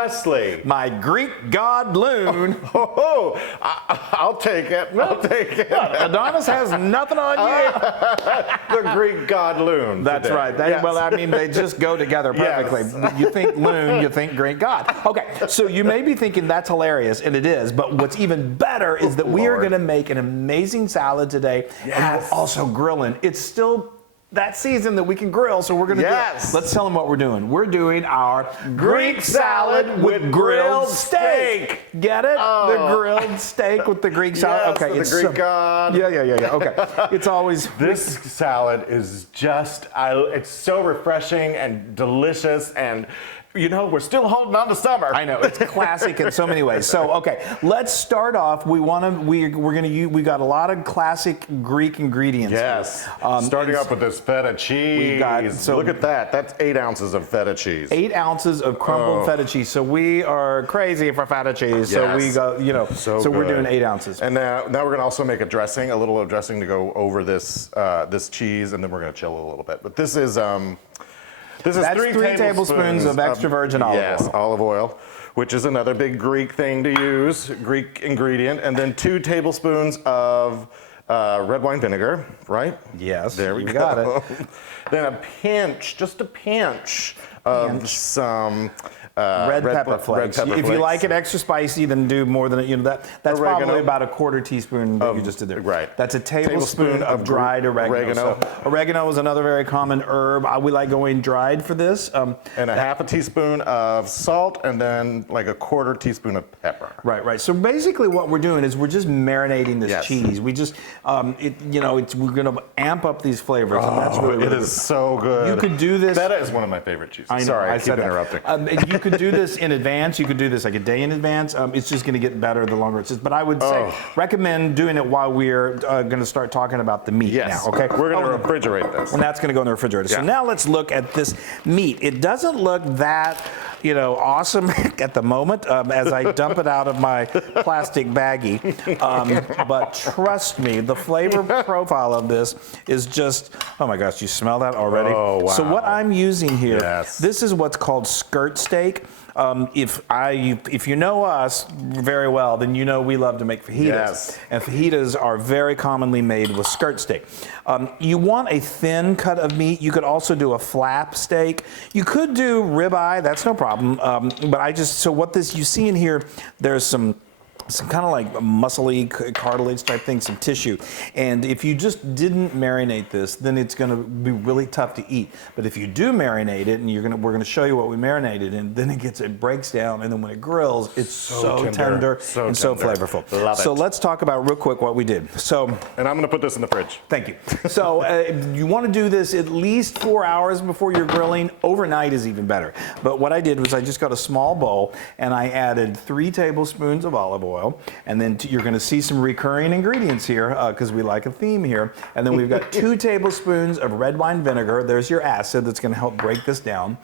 Wesley. My Greek god Loon. I'll take it. I'll take it. Adonis has nothing on you. The Greek god Loon. That's today. right. Yes. Well, I mean, they just go together perfectly. Yes. You think Loon, you think Greek god. Okay, so you may be thinking that's hilarious, and it is, but what's even better is that we are going to make an amazing salad today, and we're also grilling. It's still that season that we can grill, so we're going to do it. Let's tell them what we're doing. We're doing our Greek salad with grilled steak. Get it? The grilled steak with the Greek salad. Yes, okay, it's the Greek god. Yeah. Okay, it's always this salad is just. It's so refreshing and delicious and. You know, we're still holding on to summer. I know, it's classic in so many ways. So, okay, let's start off. We got a lot of classic Greek ingredients. Yes. Starting up with this feta cheese. Look at that. That's 8 ounces of feta cheese. 8 ounces of crumbled feta cheese. So we are crazy for feta cheese. So we go, so we're doing 8 ounces. And now we're going to also make a dressing, a little dressing to go over this this cheese, and then we're going to chill it a little bit. But this is. That's 3 tablespoons of extra virgin olive oil. Yes, olive oil, which is another big Greek thing to use, Greek ingredient. And then 2 tablespoons of red wine vinegar, right? Yes, there we go. Got it. Then a pinch, just a pinch of some red pepper flakes. If you like it extra spicy, then do more than that's oregano. probably about a 1/4 teaspoon that you just did there. Right. That's a tablespoon of dried oregano. So oregano is another very common herb. We like going dried for this. And a 1/2 teaspoon of salt, and then like a 1/4 teaspoon of pepper. Right. So basically, what we're doing is we're just marinating this cheese. We just, we're going to amp up these flavors, and that's really it is so good. You could do this. Feta is one of my favorite cheeses. I know, Sorry, I keep interrupting. You could do this in advance. You could do this like a day in advance. It's just going to get better the longer it sits. But I would say recommend doing it while we're going to start talking about the meat now. Okay, we're going to refrigerate this, and that's going to go in the refrigerator. So now let's look at this meat. It doesn't look that awesome at the moment as I dump it out of my plastic baggie. But trust me, the flavor profile of this is just, oh my gosh, you smell that already? Oh, wow. So what I'm using here, this is what's called skirt steak. If you know us very well, then you know we love to make fajitas. Yes. And fajitas are very commonly made with skirt steak. You want a thin cut of meat. You could also do a flap steak. You could do ribeye, that's no problem. But so what you see in here, there's some kind of like muscly cartilage type thing, some tissue. And if you just didn't marinate this, then it's going to be really tough to eat. But if you do marinate it, and we're going to show you what we marinated in, then it breaks down, and then when it grills, it's so tender and so flavorful. Love it. So let's talk about real quick what we did. And I'm going to put this in the fridge. Thank you. So you want to do this at least 4 hours before you're grilling. Overnight is even better. But what I did was I just got a small bowl, and I added 3 tablespoons of olive oil. And then you're going to see some recurring ingredients here because we like a theme here. And then we've got 2 tablespoons of red wine vinegar. There's your acid that's going to help break this down.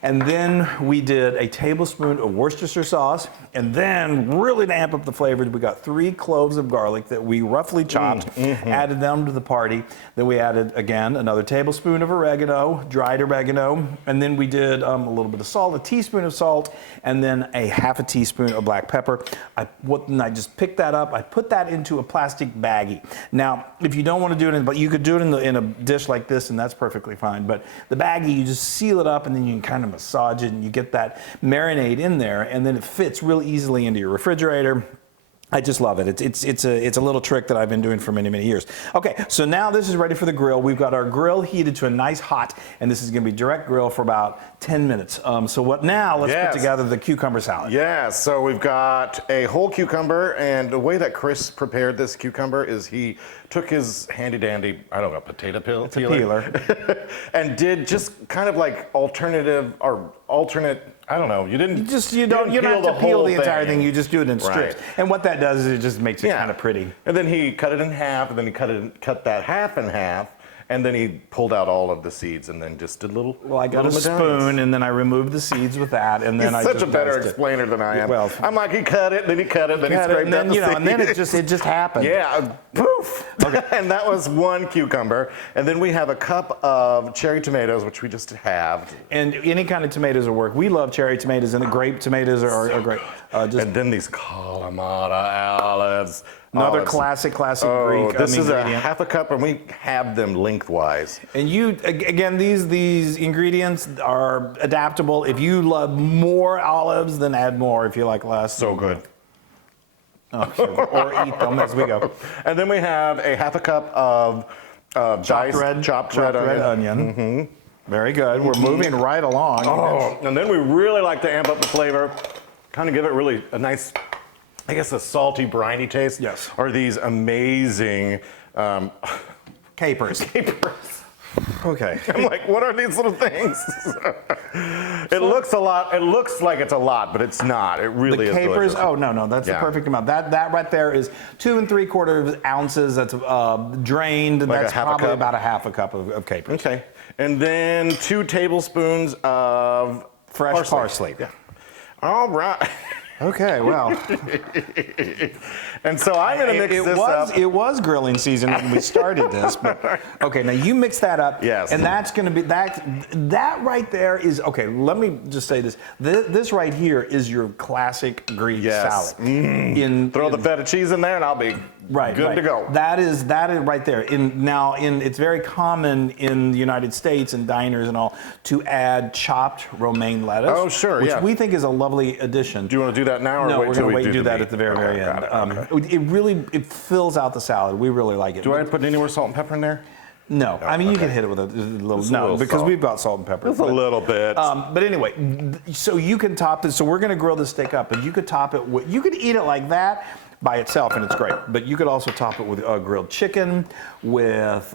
And then we did a tablespoon of Worcestershire sauce. And then, really to amp up the flavors, we got 3 cloves of garlic that we roughly chopped, added them to the party. Then we added, again, another tablespoon of oregano, dried oregano. And then we did a little bit of salt, a teaspoon of salt, and then a 1/2 teaspoon of black pepper. And I just picked that up. I put that into a plastic baggie. Now, if you don't want to do it, but you could do it in a dish like this, and that's perfectly fine. But the baggie, you just seal it up, and then you can kind of massage it, and you get that marinade in there, and then it fits really easily into your refrigerator. I just love it. It's a little trick that I've been doing for many, many years. Okay, so now this is ready for the grill. We've got our grill heated to a nice hot, and this is going to be direct grill for about 10 minutes. Let's put together the cucumber salad. Yeah, so we've got a whole cucumber, and the way that Chris prepared this cucumber is he took his handy dandy, I don't know, potato peeler. And did just kind of like alternate, I don't know. You don't have to peel the entire thing. You just do it in strips. Right. And what that does is it just makes it kind of pretty. And then he cut it in half, and then he cut that half in half, And then he pulled out all of the seeds and then just did little. Well, I got a little spoon, medallions. and then I removed the seeds with that, and then He's I such just a better diced it. explainer than I am. Well, I'm like, he cut it, then he cut it, then he Cut it, scraped and then out the and then seeds. it just happened. Yeah, poof. Okay. And that was one cucumber. And then we have a cup of cherry tomatoes, which we just halved. And any kind of tomatoes will work. We love cherry tomatoes, and the grape tomatoes are great. And then these Kalamata olives. Another Olives. classic Oh, Greek this is a ingredient. half a cup, and we have them lengthwise. And again, these ingredients are adaptable. If you love more olives, then add more. If you like less, So good. oh, sure. Or eat them as we go. And then we have a half a cup of chopped red onion. Mm-hmm. Very good. We're moving right along. Oh, and then we really like to amp up the flavor, kind of give it really a nice, I guess, a salty, briny taste. Yes. Are these amazing Capers. capers? Okay. I'm like, what are these little things? It looks a lot. It looks like it's a lot, but it's not. It really The is capers, delicious. oh no, that's the Yeah. perfect amount. That right there is 2 3/4 ounces. That's drained. Like a That's half a probably cup? about a half a cup of capers. Okay. And then 2 tablespoons of Fresh parsley. Yeah. All right. Okay, well, And so I'm going to mix this up. It was grilling season when we started this, but okay, now you mix that up. Yes. And that's going to be that right there is okay. Let me just say this. This right here is your classic Greek Yes. salad. Throw the feta cheese in there, and I'll be good to go. That is right there. It's very common in the United States in diners and all to add chopped romaine lettuce. Oh, sure, which yeah. we think is a lovely addition. Do you want to do that now, or No, wait we're till going to we wait and do that the at the very, meat? very Okay, end. got it, okay. It fills out the salad. We really like it. Do I put any more salt and pepper in there? No, I mean you can hit it with a little. Just a No, little because salt. we've got salt and pepper. Just a little bit. But anyway, so you can top this. So we're going to grill this steak up, and you could top it with. You could eat it like that by itself, and it's great. But you could also top it with grilled chicken, with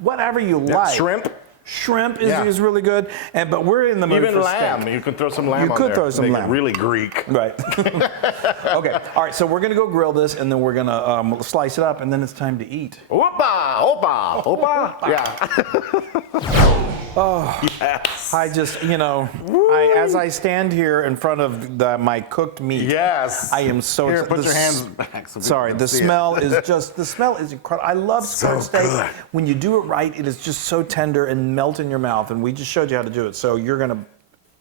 whatever you like. Shrimp. Shrimp Yeah. is really good, but we're in the mood Even for lamb. steak. You could throw some lamb You on could there. throw some Make it lamb. really Greek. Right. Okay. All right. So we're gonna go grill this, and then we're gonna slice it up, and then it's time to eat. Opa, opa, opa. Yeah. Oh, Yes. I just, as I stand here in front of my cooked meat, Yes. I am so Here, excited. put your hands back. So Sorry, people the can see it. smell is incredible. I love smoked steak. good. When you do it right, it is just so tender and melt in your mouth. And we just showed you how to do it. So you're gonna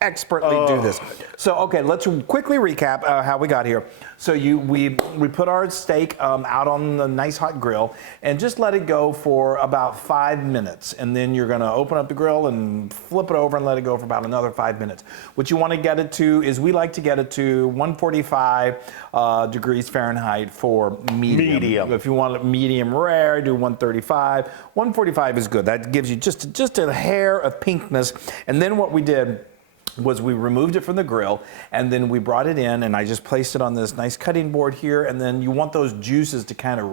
expertly do this. So okay, let's quickly recap how we got here. So we put our steak out on the nice hot grill and just let it go for about 5 minutes, and then you're gonna open up the grill and flip it over and let it go for about another 5 minutes. What you want to get it to is we like to get it to 145 degrees Fahrenheit for medium. If you want it medium rare, do 135. 145 is good. That gives you just a hair of pinkness. And then what we did was we removed it from the grill, and then we brought it in, and I just placed it on this nice cutting board here, and then you want those juices to kind of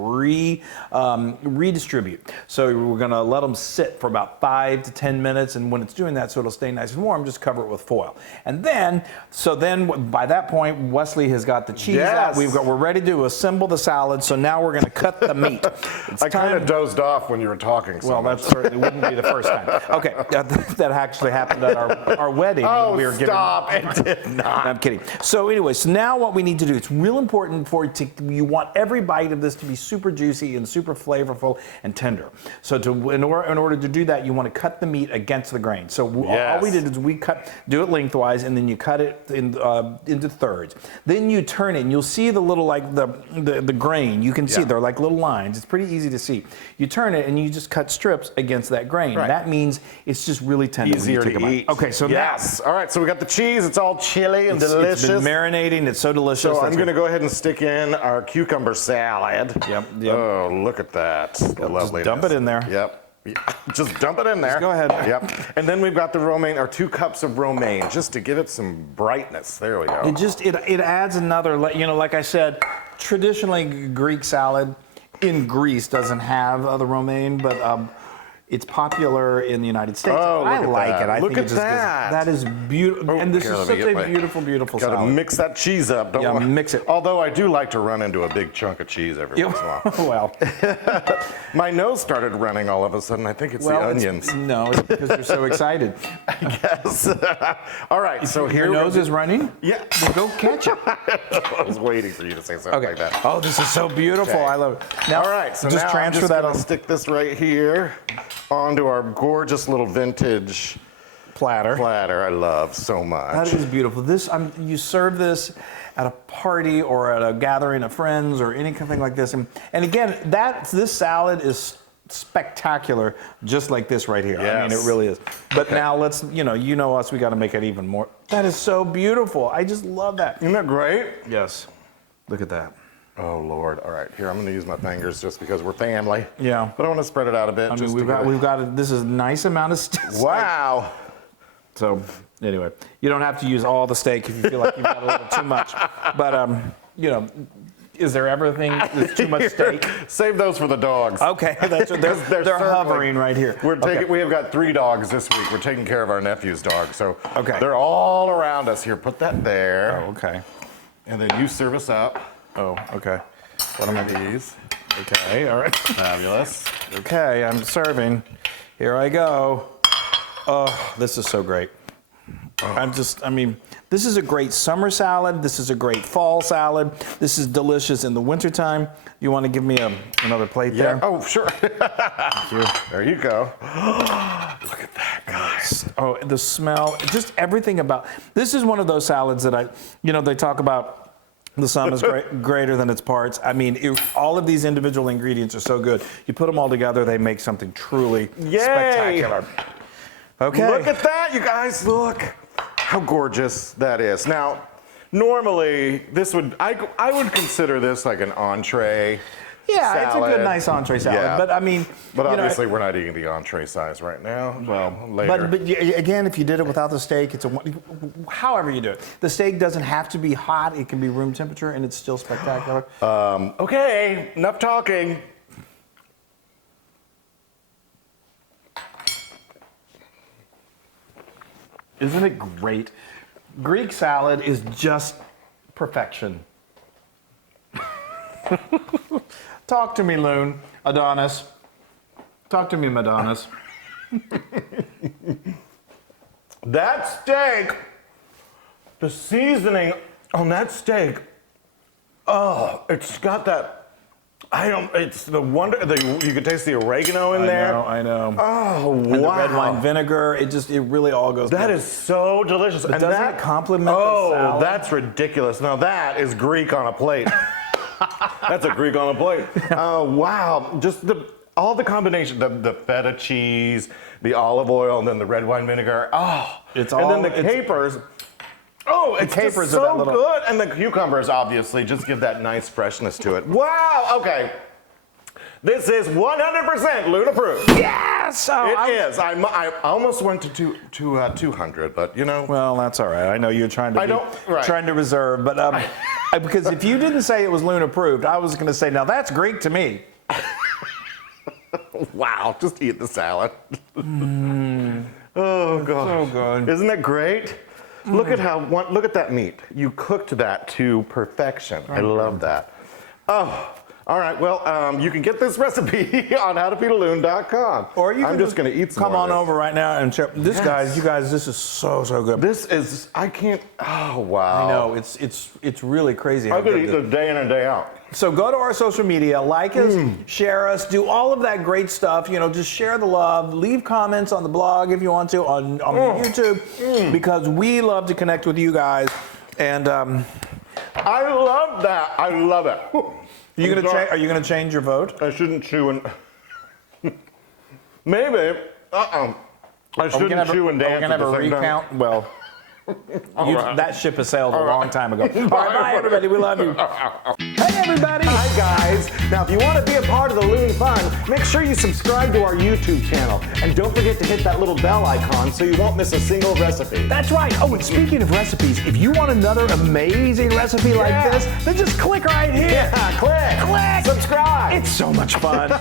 redistribute. So we're gonna let them sit for about 5 to 10 minutes, and when it's doing that, so it'll stay nice and warm, just cover it with foil. And then by that point, Wesley has got the cheese out. Yes. We're ready to assemble the salad, so now we're gonna cut the meat. It's I kind time- of dozed off when you were talking. So well, that much. certainly wouldn't be the first time. Okay, that actually happened at our wedding. Oh, when we were stop. It did not. I'm kidding. So anyway, so now what we need to do, it's real important you want every bite of this to be super juicy and super flavorful and tender. So in order to do that, you want to cut the meat against the grain. So all we did is do it lengthwise, and then you cut it into thirds. Then you turn it, and you'll see the little, like the grain. You can see they're like little lines. It's pretty easy to see. You turn it, and you just cut strips against that grain. Right. That means it's just really tender. Easier when you take to a bite. eat. Okay, so yes. All right, so we got the cheese. It's all chili and delicious. It's been marinating. It's so delicious. So I'm going to go ahead and stick in our cucumber salad. Yep. Oh, look at that. Lovely. dump it in there. Yep. Just dump it in there. Just go ahead. Yep. And then we've got the romaine, or 2 cups of romaine, just to give it some brightness. There we go. It adds another, like I said, traditionally Greek salad in Greece doesn't have the romaine, but it's popular in the United States. Oh, I look at like that. it. I Look think at it just that. that is beautiful. Oh, and this here, is let me such get a my- beautiful, beautiful Gotta salad. mix that cheese up, don't we? Mix it. Although I do like to run into a big chunk of cheese every once in a while. Well, My nose started running all of a sudden. I think it's the onions. No, it's because you're so excited. I guess. All right, so here your nose is running? Yeah. Well, go catch it. I was waiting for you to say something like that. Oh, this is so beautiful. Okay. I love it. Now, All right, so just now transfer I'm just that gonna on stick this right here onto our gorgeous little vintage platter. I love so much. That is beautiful. You serve this at a party or at a gathering of friends or anything like this. And again, this salad is spectacular, just like this right here. Yes. I mean, it really is. But now let's, you know us, we got to make it even more. That is so beautiful. I just love that. Isn't that great? Yes. Look at that. Oh Lord! All right, here I'm going to use my fingers just because we're family. Yeah. But I want to spread it out a bit. I mean, we've got this is a nice amount of steak. Wow. So anyway, you don't have to use all the steak if you feel like you've got a little too much. But is there everything that's too much steak? Save those for the dogs. Okay, they're hovering right here. We have got 3 dogs this week. We're taking care of our nephew's dog, so okay. They're all around us here. Put that there. Oh, okay. And then you serve us up. Oh, okay. One of these. Okay, all right. Fabulous. Okay, I'm serving. Here I go. Oh, this is so great. This is a great summer salad. This is a great fall salad. This is delicious in the wintertime. You want to give me another plate there? Oh, sure. Thank you. There you go. Look at that, guys. Oh, the smell, just everything about. This is one of those salads that they talk about. The sum is greater than its parts. I mean, all of these individual ingredients are so good. You put them all together, they make something truly spectacular. Okay. Look at that, you guys. Look how gorgeous that is. Now, normally I would consider this like an entree. Yeah, salad. It's a good, nice entree salad. Yeah. But I mean, but obviously we're not eating the entree size right now. Well, later. But again, if you did it without the steak, however you do it. The steak doesn't have to be hot. It can be room temperature, and it's still spectacular. Okay, enough talking. Isn't it great? Greek salad is just perfection. Talk to me, Loon. Adonis. Talk to me, Madonis. That steak, the seasoning on that steak, it's got that, it's the wonder, you can taste the oregano in there. I know. Oh, and wow. the red wine vinegar, it really all goes That together. is so delicious. But and doesn't that it complement the salad? Oh, that's ridiculous. Now that is Greek on a plate. That's a Greek on a plate. Oh, wow. Just all the combination, the feta cheese, the olive oil, and then the red wine vinegar. Oh, and then the capers. Oh, it's capers just are so good. And the cucumbers, obviously, just give that nice freshness to it. Wow, okay. This is 100% Loon approved. Yes! It is. I almost went to 200, but you know. Well, that's all right. I know you're trying to reserve, but because if you didn't say it was Loon approved, I was going to say, now that's Greek to me. Wow, just eat the salad. Oh, God. So good. Isn't it great? Look at that meat. You cooked that to perfection. I love that. Oh, all right. Well, you can get this recipe on howtofeedaloon.com. Or I'm just going to eat some come more on of this. over right now and check. You guys, this is so good. This is, I can't, oh, wow. I know, it's really crazy. I could eat this day in and day out. So go to our social media, like us, share us, do all of that great stuff. Just share the love. Leave comments on the blog if you want to, on YouTube, because we love to connect with you guys. And I love that. I love it. Are you gonna change your vote? I shouldn't chew and maybe. I shouldn't chew and dance. We're gonna have a recount. Well. Right. That ship has sailed a long time ago. All right, bye everybody. We love you. Hey everybody. Hi guys. Now if you want to be a part of the Loon fun, make sure you subscribe to our YouTube channel. And don't forget to hit that little bell icon so you won't miss a single recipe. That's right. Oh, and speaking of recipes, if you want another amazing recipe like this, then just click right here. Yeah, click. Click. Subscribe. It's so much fun.